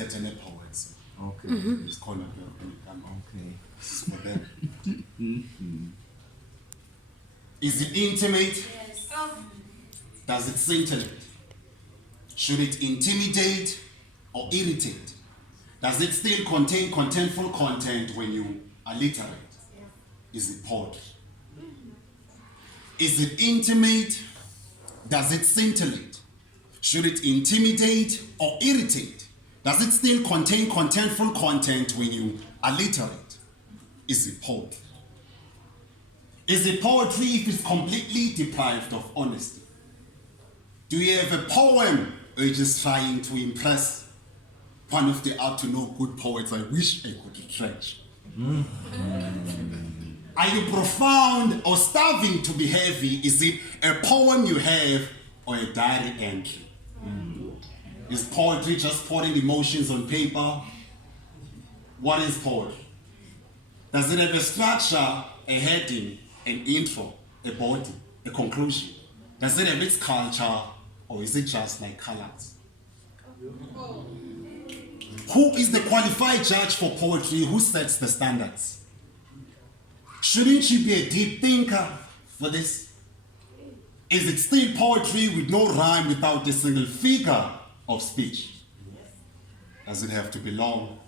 Tetene poets. Okay. It's called Okay. for them. Is it intimate? Yes. Does it scintillate? Should it intimidate or irritate? Does it still contain contentful content when you alliterate? Is it poetry? Is it intimate? Does it scintillate? Should it intimidate or irritate? Does it still contain contentful content when you alliterate? Is it poetry? Is it poetry if it's completely deprived of honesty? Do you have a poem or you're just trying to impress one of the up-to-no good poets I wish I could retrench? Are you profound or starving to be heavy? Is it a poem you have or a diary entry? Is poetry just pouring emotions on paper? What is poetry? Does it have a structure, a heading, an intro, a body, a conclusion? Does it have its culture, or is it just like colors? Who is the qualified judge for poetry? Who sets the standards? Shouldn't you be a deep thinker for this? Is it still poetry with no rhyme without a single figure of speech? Does it have to be long?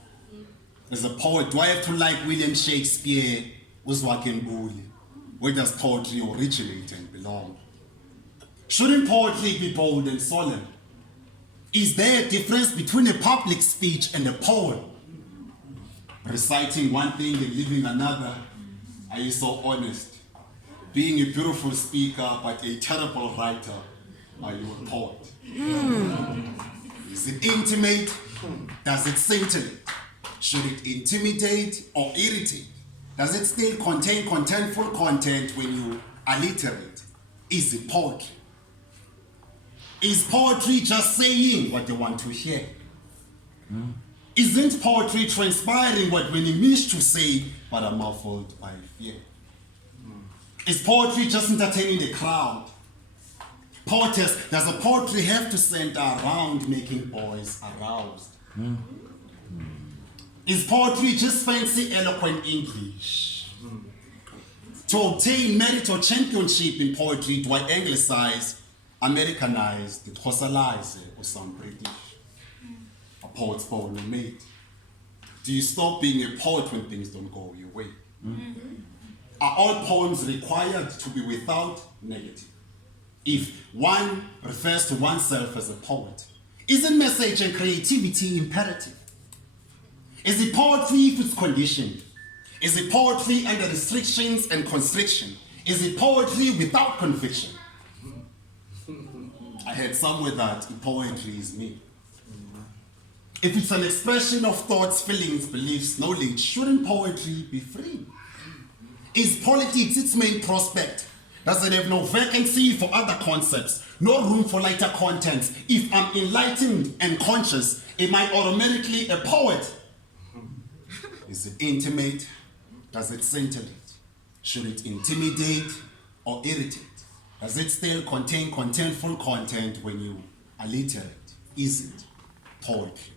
As a poet, do I have to like William Shakespeare, Uzwakhe Mbuli? Where does poetry originate and belong? Shouldn't poetry be bold and solemn? Is there a difference between a public speech and a poem? Reciting one thing and living another? Are you so honest? Being a beautiful speaker but a terrible writer, are you a poet? Is it intimate? Does it scintillate? Should it intimidate or irritate? Does it still contain contentful content when you alliterate? Is it poetry? Is poetry just saying what you want to hear? Isn't poetry transpiring what we wish to say but are muffled by fear? Is poetry just entertaining the crowd? Poetess, does a poetry have to center around making boys aroused? Is poetry just fancy, eloquent English? To obtain merit or championship in poetry, do I anglicize, Americanize, detrossalize, or sound British? A poet's born and made. Do you stop being a poet when things don't go your way? Are all poems required to be without negative? If one refers to oneself as a poet, isn't message and creativity imperative? Is it poetry if it's conditioned? Is it poetry under restrictions and constriction? Is it poetry without conviction? I heard somewhere that poetry is me. If it's an expression of thoughts, feelings, beliefs, knowledge, shouldn't poetry be free? Is politics its main prospect? Does it have no vacancy for other concepts? No room for lighter contents? If I'm enlightened and conscious, am I automatically a poet? Is it intimate? Does it scintillate? Should it intimidate or irritate? Does it still contain contentful content when you alliterate? Is it poetry?